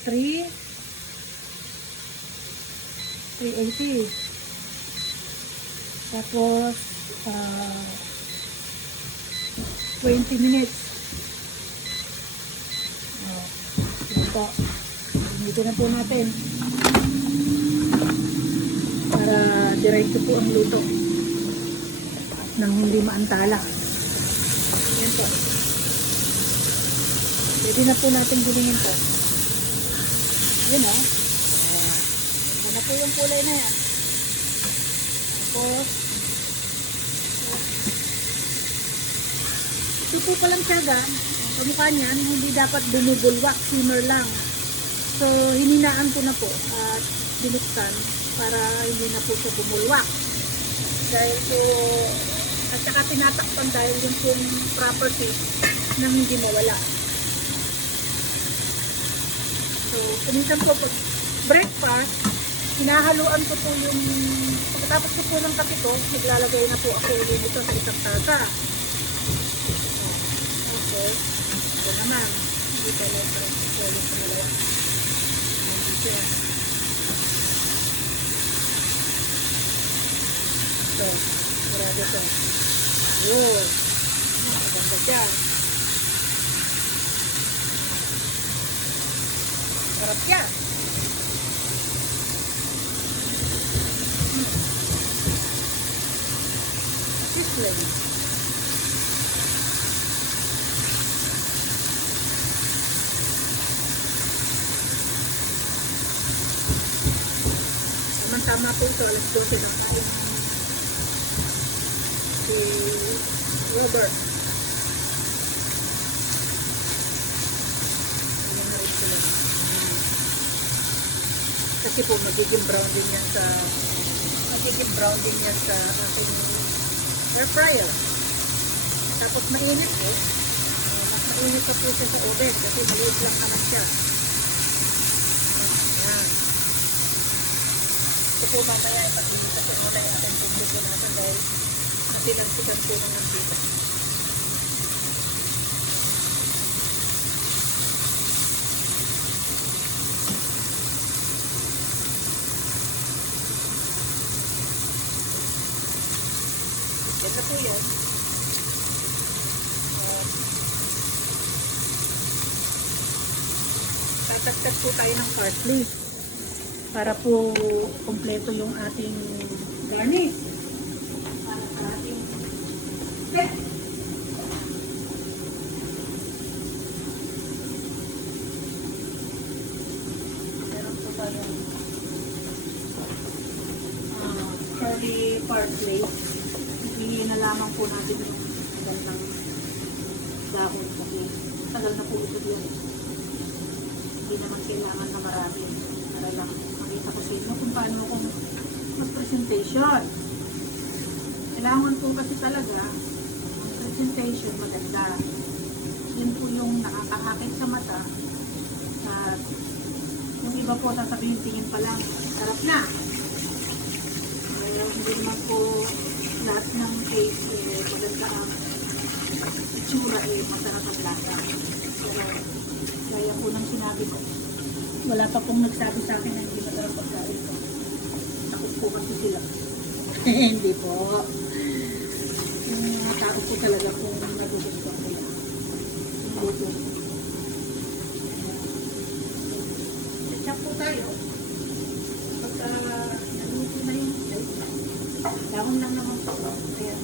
380. Tapos 20 minutes. Yan po. Initin na po natin. Para diretso po ang luto. At nang hindi maantala. Yan po. Pwede na po natin gulingin to. Yun o. Yan na po yung kulay na yan. Tapos, ito po palang tiyaga. Ang kamukha niyan, hindi dapat binubulwak, simmer lang. So, hininaan ko na po at binuksan para hindi na po siya bumulwak. Dahil po, at saka tinatakpan dahil yung pong property nang hindi mawala. So, kuminsan po pag breakfast, hinahaluan ko po yung, pagkatapos ko po ng kape ko, naglalagay na po ako ulit ito sa isang tasa. Okay. Ito naman, hindi ka lang parang ulit sa ulit. Hindi siya. Ito, marami ito. Yun. Maganda siya. Sarap siya. Sizzling. Tama po ito, alas 12 na kain si Robert. Ayan na rin sila. Kasi po magiging brown din yan sa aking air fryer. Tapos mainit po. Mas mainit pa po siya sa oven kasi maliit lang naman siya. Ito po mamaya ipag-inita po muna yung ating pindito natin dahil nasilansikan po ng nandito. Yan na po yan. Tatagtag po tayo ng parsley para po kompleto yung ating garnish. Para sa ating steak. Meron po tayong curly parsley. Hindi na lamang po natin yung gandang dahon kasi tagal na po ito yun. Hindi naman kailangan na marami para lang makita ko sa inyo kung paano kung mag-presentation. Kailangan po kasi talaga ang presentation maganda. Yun po yung nakakahakit sa mata at yung iba po sasabihin tingin pa lang sarap na. Hindi naman po lahat ng case maganda ang itsura masarap ang lasa. Pero gaya po ng sinabi ko, wala pa pong nagsabi sa akin na hindi masarap pagkain ko. Takot po kasi sila. Hindi po. Yung mga tao po talaga kung nagugustuhan nila. Yung luto. Ketchup po tayo. Pagka naluto na yung dahon lang naman po. Ayan.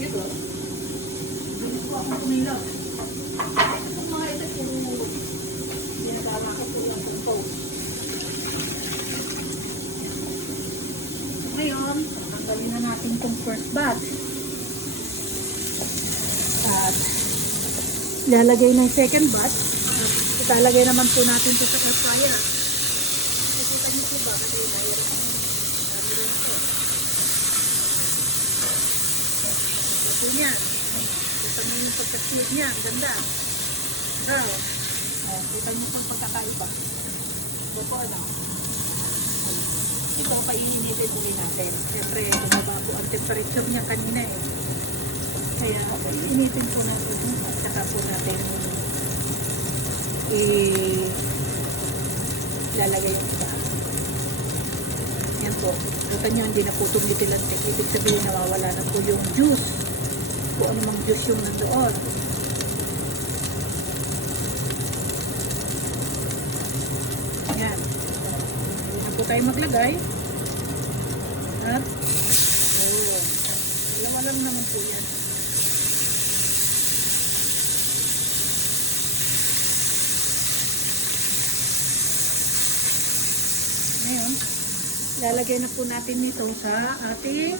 Dito. Bilis po akong kumilaw. Itong mga ito puro ginagawa ko po yung compose. Ngayon, tanggalin na natin itong first batch. At lalagay na yung second batch. Italagay naman po natin ito sa air fryer. Nakikita niyo po ba? Kasi layers ang dami rin ito. po niya. Kita mo yung pagka-cute niya. Ang ganda. Wow. Oh, kita mo pang pagkakaiba. Ito po ano. Ito, paiinitin uli natin. Siyempre, bumaba po ang temperature niya kanina eh. Kaya, paiinitin po natin. At saka po natin lalagay yung iba. Yan po. Kita nyo, hindi na po tumitilantik. Ibig sabihin, nawawala na po yung juice. Kung ano mang juice yung nandoon. Yan. Hindi na po tayo maglagay. At, oh, dalawa lang naman po yan. Ngayon, lalagay na po natin ito sa ating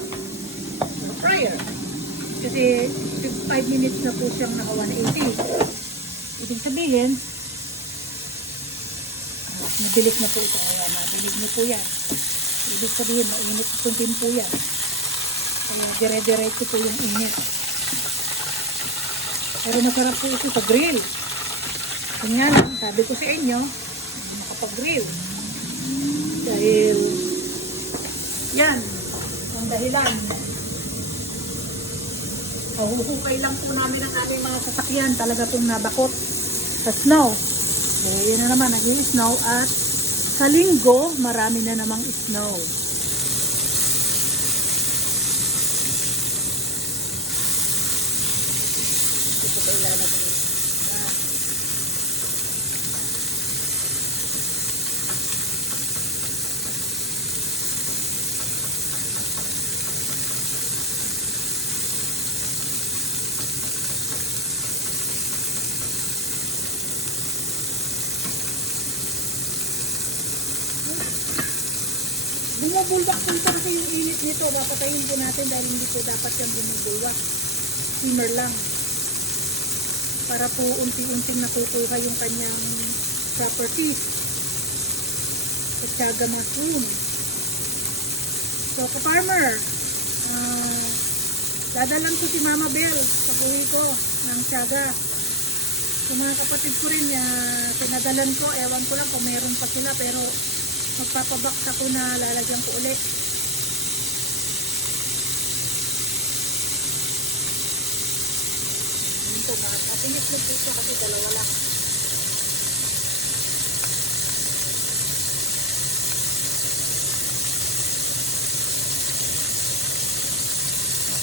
fryer. Kasi 5 minutes na po siyang naka 180. Ibig sabihin, mabilis na po ito. Ayan, mabilis na po yan. Ibig sabihin, mainit itong timpo yan. Kaya dire-diretso po yung init. Pero masarap po ito sa grill. Kanya lang, sabi ko sa inyo, hindi makapag-grill. Dahil, yan, ang dahilan. Mahuhukay lang po namin ang aming mga sasakyan. Talaga pong nabakot sa snow. Eh, yun na naman, nag-i-snow at sa linggo, marami na namang snow. Ito pa ilalagay. Bumubulwak po ito kasi yung init nito. Papatayin po natin dahil hindi po dapat yung bumubulwak. Simmer lang. Para po unti-unting nakukuha yung kanyang properties. At syaga mushroom. So, ka-farmer, dadalan ko si Mama Bell sa uwi ko ng syaga. Yung mga kapatid ko rin, pinadalan ko, ewan ko lang kung meron pa sila, pero magpapabaks ako na lalagyan ko ulit. Ito na, matinis na ito kasi dalawa lang.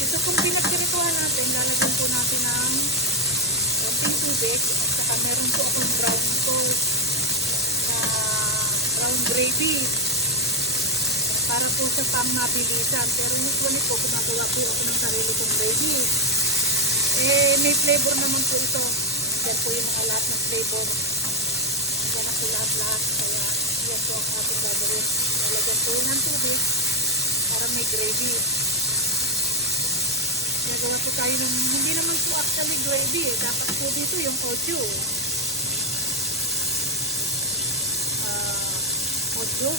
Ito kung pinagkirituhan natin, lalagyan po natin ng konting tubig at saka meron po akong brown gravy para po sa pang mabilisan, pero usually po gumagawa po ako ng sarili kong gravy. Eh, may flavor naman po ito. Yan po yung mga lahat ng flavor. Yan na po lahat-lahat. Kaya yan po ang ating gagawin. Lalagyan po ng tubig para may gravy. Nagawa po tayo ng, hindi naman po actually gravy eh. Dapat po dito yung audio. Audio,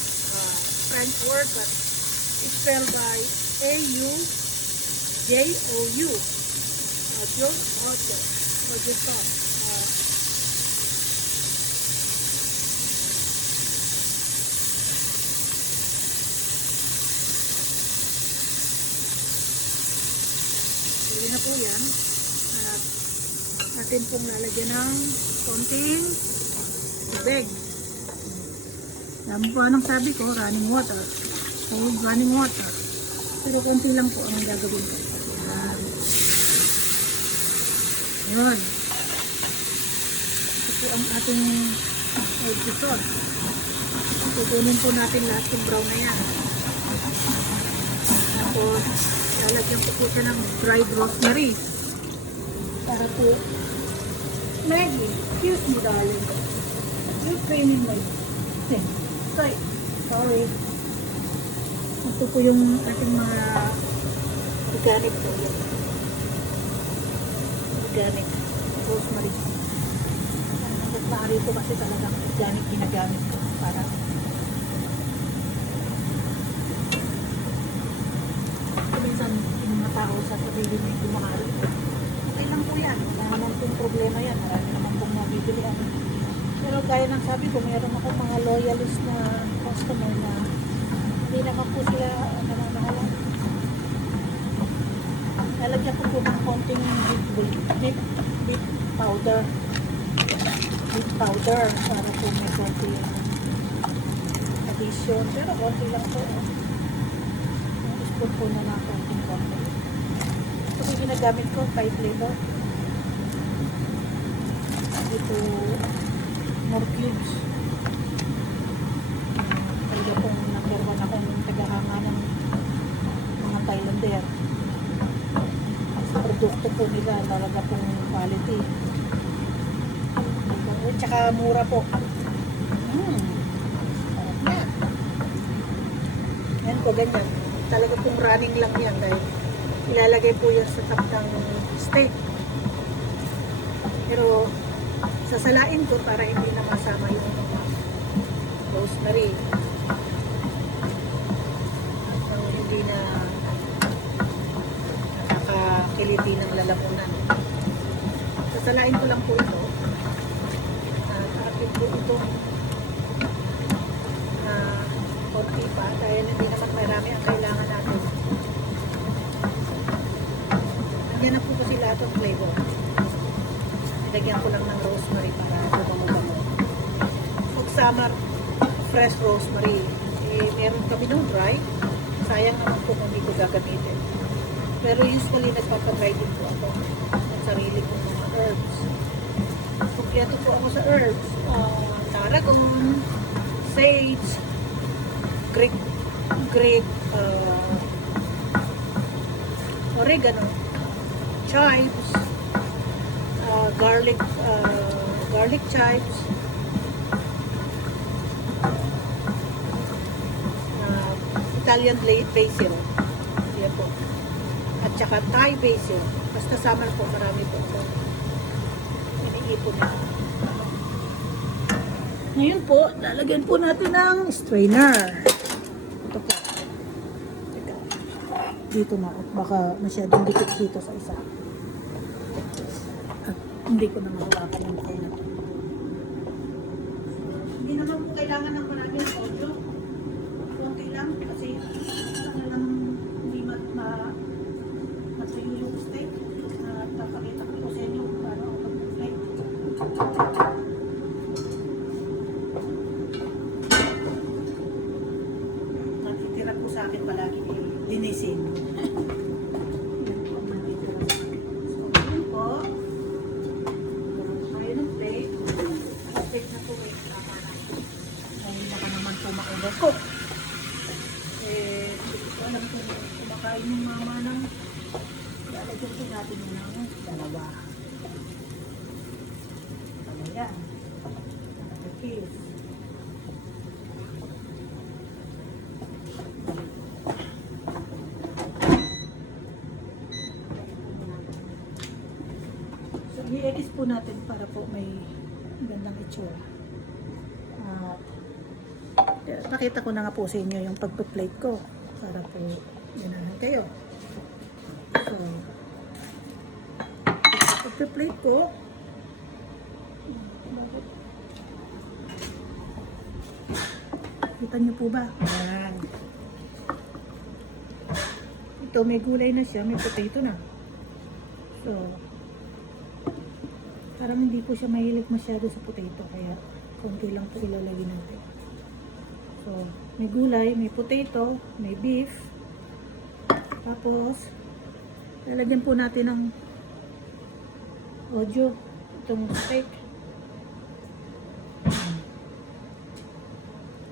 French word, but it's spelled by A-U-J-O-U. Audio sauce. Pwede na po yan. At natin pong lalagyan ng konting tubig. Alam po anong sabi ko, running water. Cold running water. Pero konti lang po ang gagawin ko. Yun. Ito po ang ating egg sauce. Tutunin po natin lahat ng brown na yan. Tapos, lalagyan ko po siya ng dried rosemary. Para po, Maggie, excuse me darling. You're training my sorry. Ito po yung ating mga organic po. Organic rosemary. Ang maaari po kasi talagang organic ginagamit ko para minsan yung mga tao sa sarili mo yung kumakain. Okay lang po yan. Wala naman pong problema yan. Marami naman pong mabibili. Pero gaya ng sabi ko, mayroon ako mga loyalist na customer na hindi naman po sila nananahalan. Lalagyan ko po ng konting beef powder. Beef powder para po may konti addition. Pero konti lang po. Yung spoon po na lang konting. Ito po ginagamit ko, 5 flavor. Ito, more cubes. Kaya pong number 1 ako ng tagahanga ng mga Thailander. Sa produkto po nila, talaga pong quality. At saka mura po. Sarap na. Yan po, ganyan. Talaga pong running lang yan dahil ilalagay po yan sa top ng steak. Pero sasalain ko para hindi na masama yung rosemary. At hindi na nakakiliti ng lalamunan. Sasalain ko lang po ito. Akin po ito konti pa dahil hindi naman marami ang kailangan natin. Nandiyan na po kasi lahat ng flavor. Nilagyan ko lang ng rosemary para dumamo-damo. Pag summer, fresh rosemary. Meron kami nung dry. Sayang naman po kung hindi ko gagamitin. Pero usually nagpapag-dry din po ako ng sarili kong mga herbs. Kompleto po ako sa herbs. Tarragon, sage, Greek oregano, chives, garlic chives, Italian basil, yan po, at saka Thai basil. Basta summer po, marami po ito. Iniipon na. Ngayon po, lalagyan po natin ng strainer. Ito po. Teka. Dito na. Baka masyadong dikit dito sa isa. At hindi ko na mahawakan yung strainer. Hindi naman po kailangan ng maraming audio. Konti lang kasi sana lang hindi matuyo yung steak. At papakita ko sa inyo kung paano ako mag-play. Sa akin palagi linisin. So, yun po. Tayo ng plate. Plate na po eh. Dahil baka naman po ma-overcook. Hindi ko alam kung kumakain yung mama ng lalagyan po natin ng dalawa. Ano yan? Okay. I-edit po natin para po may gandang itsura. Nakita ko na nga po sa inyo yung pagpa-plate ko para po ganahan kayo. So, pagpa-plate ko, kita niyo po ba? Ayan. Ito may gulay na siya, may potato na. So, parang hindi po siya mahilig masyado sa potato, kaya konti lang po ilalagay natin. So, may gulay, may potato, may beef. Tapos, lalagyan po natin ng audio, itong steak.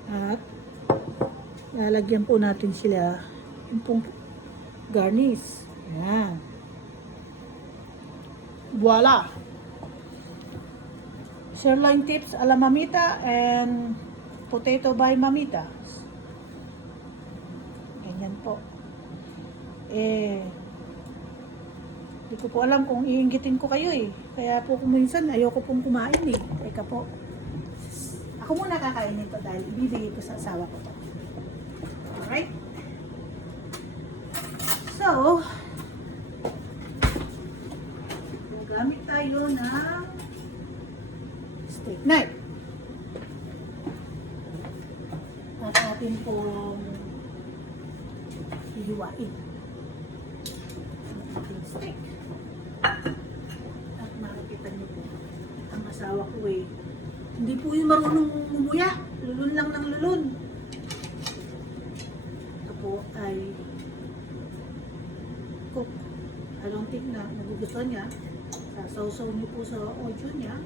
At, lalagyan po natin sila yung pong garnish. Ayan. Voila! Sirloin tips a la mamita and potato by mamita. Ganyan po. Hindi ko po alam kung iinggitin ko kayo eh. Kaya po kung minsan ayoko pong kumain eh. Teka po. Ako muna kakain nito dahil ibibigay ko sa asawa ko. Alright? So, Gamit tayo ng steak knife. At atin pong hihiwain ang ating steak. At makikita niyo po, ang asawa ko hindi po yung marunong umuya. Lulun lang ng lulun. Ito po ay cook. I don't think na nagugustuhan niya. Sasaw-saw niyo po sa audio niya.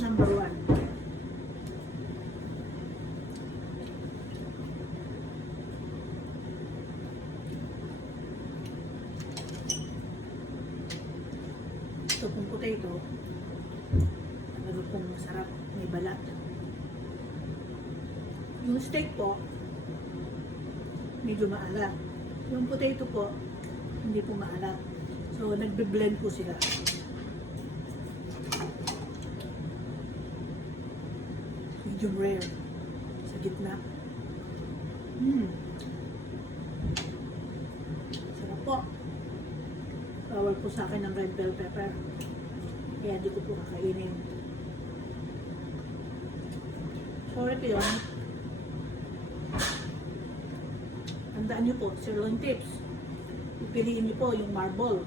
Number 1. Ito pong potato. Talaga pong masarap. May balat. Yung steak po, medyo maalat. Yung potato po, hindi po maalat. So, nagbe-blend po sila. Medium rare. Sa gitna. Sarap po. Bawal po sa akin ng red bell pepper. Kaya di ko po kakainin. Sorry po yun. Tandaan niyo po, sirloin tips. Pipiliin niyo po yung marble.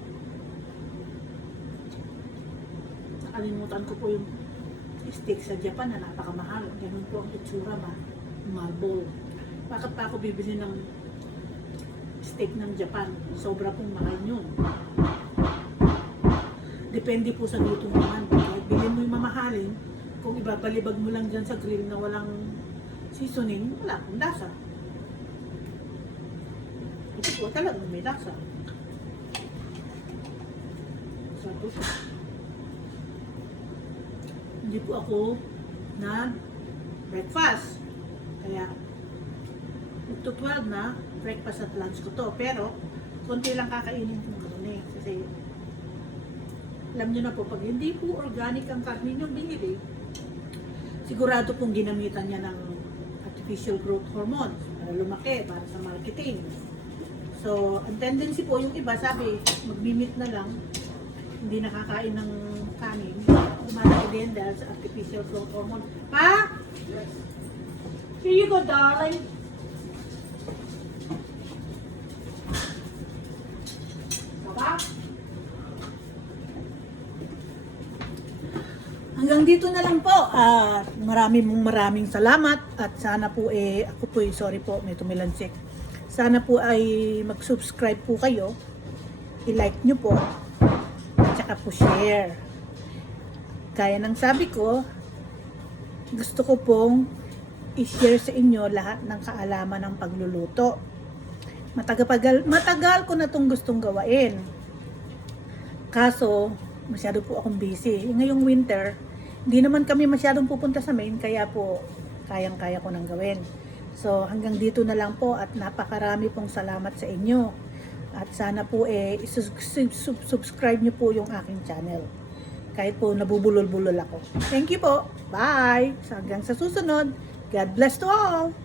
Nakalimutan ko po yung steak sa Japan na napakamahal. Ganun po ang itsura marble. Bakit pa ako bibili ng steak ng Japan? Sobra pong mahal yun. Depende po sa luto naman. Kahit bilhin mo yung mamahalin, kung ibabalibag mo lang dyan sa grill na walang seasoning, wala akong lasa. Ito po talagang may lasa. Sabi ko, hindi po ako na breakfast. Kaya, ito 12 na, breakfast at lunch ko to. Pero, konti lang kakainin ko ng kasi, alam nyo na po, pag hindi po organic ang karne nyo binili, sigurado pong ginamitan niya ng artificial growth hormones para lumaki, para sa marketing. So, ang tendency po, yung iba sabi, mag-mimit na lang, hindi nakakain ng kanin, lumalaki din dahil sa artificial growth hormone. Pa? Yes. Here you go, darling. Papa? Hanggang dito na lang po at maraming salamat at sana po ako po sorry po, may tumilansik. Sana po ay mag-subscribe po kayo, i-like nyo po, at saka po share. Kaya ng sabi ko, gusto ko pong i-share sa inyo lahat ng kaalaman ng pagluluto. Matagal ko na itong gustong gawain. Kaso, masyado po akong busy. Ngayong winter, hindi naman kami masyadong pupunta sa Maine, kaya po kayang-kaya ko nang gawin. So hanggang dito na lang po at napakarami pong salamat sa inyo. At sana po subscribe nyo po yung aking channel. Kahit po nabubulol-bulol ako. Thank you po. Bye! Hanggang sa susunod. God bless to all!